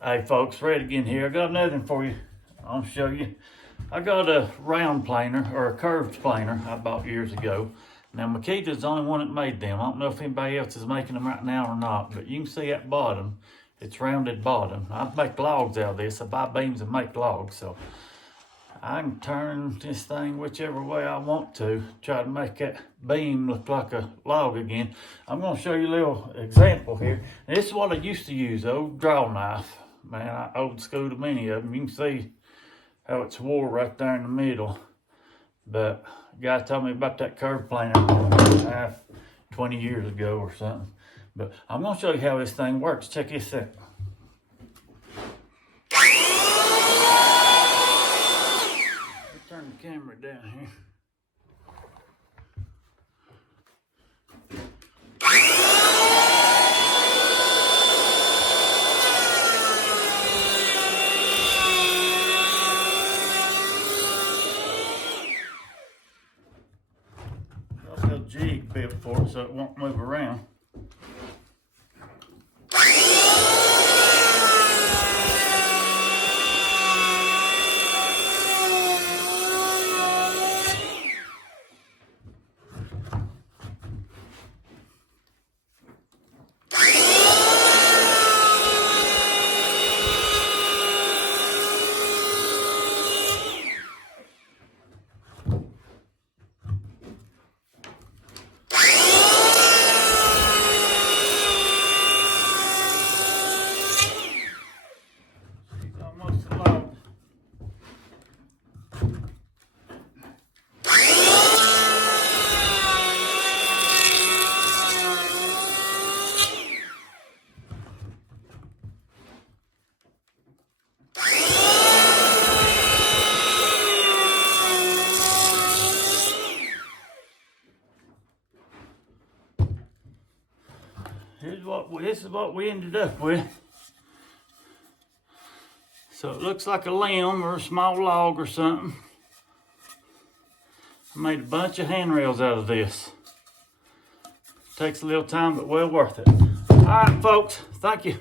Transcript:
Hey folks, Red again here. I got another for you. I'll show you. I got a round planer or a curved planer I bought years ago. Now Makita's the only one that made them. I don't know if anybody else is making them right now or not, but you can see at bottom, it's rounded bottom. I make logs out of this. I buy beams and make logs, so I can turn this thing whichever way I want to, try to make that beam look like a log again. I'm gonna show you a little example here. And this is what I used to use, the old draw knife. Man, I old schooled many of them. You can see how it's wore right there in the middle. But a guy told me about that curved planer 20 years ago or something. But I'm gonna show you how this thing works. Check this out. Turn the camera down here. Got a jig bit for it so it won't move around. This is what we ended up with. So it looks like a limb or a small log or something. I made a bunch of handrails out of this. Takes a little time, but well worth it. All right, folks, thank you.